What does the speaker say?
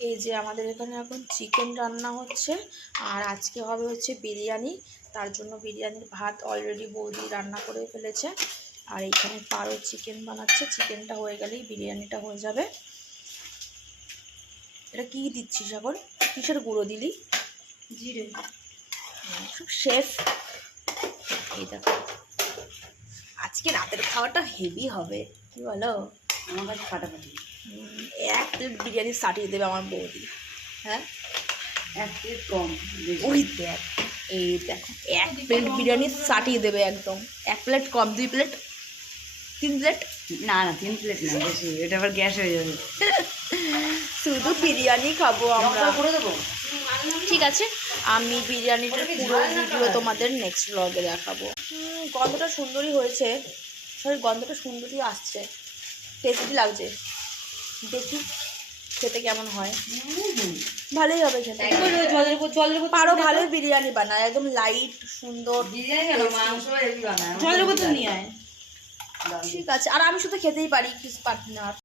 এই যে আমাদের এখানে এখন চিকেন রান্না হচ্ছে, আর আজকে হবে হচ্ছে বিরিয়ানি। তার জন্য বিরিয়ানির ভাত অলরেডি বৌদি রান্না করে ফেলেছে, আর এইখানে পারো চিকেন বানাচ্ছে। চিকেনটা হয়ে গেলেই বিরিয়ানিটা হয়ে যাবে। এটা কি দিচ্ছিস এখন? কিসের গুঁড়ো দিলি? জিরে। সব শেফ। এই দেখো, আজকে রাতের খাওয়াটা হেভি হবে, কি বলো? আমার কাছে ফাটাফাটি। এক প্লেট বিরিয়ানি সাটিয়ে দেবে আমার বৌদি। হ্যাঁ, এক প্লেট কম। ওই দেখ, এই দেখো, এক প্লেট বিরিয়ানি সাটিয়ে দেবে একদম। এক প্লেট কম, 2 প্লেট, 3 প্লেট? না না, 3 প্লেট না, বেশি, এটা আবার গ্যাস হয়ে যাবে। শুধু বিরিয়ানি খাবো আমরা। করে দেবো। ঠিক আছে, আমি বিরিয়ানিটার পুরো ভিডিও তোমাদের নেক্সট ব্লগে দেখাবো। গন্ধটা সুন্দরই হয়েছে, সরি গন্ধটা সুন্দরই আসছে, টেস্টি লাগছে। দেখি খেতে কেমন হয়। ভালোই হবে খেতে। পারো ভালোই বিরিয়ানি বানায়, একদম লাইট সুন্দর। জলের বোতল নিয়ে আয়। ঠিক আছে, আর আমি শুধু খেতেই পারি, কিছু পারি না।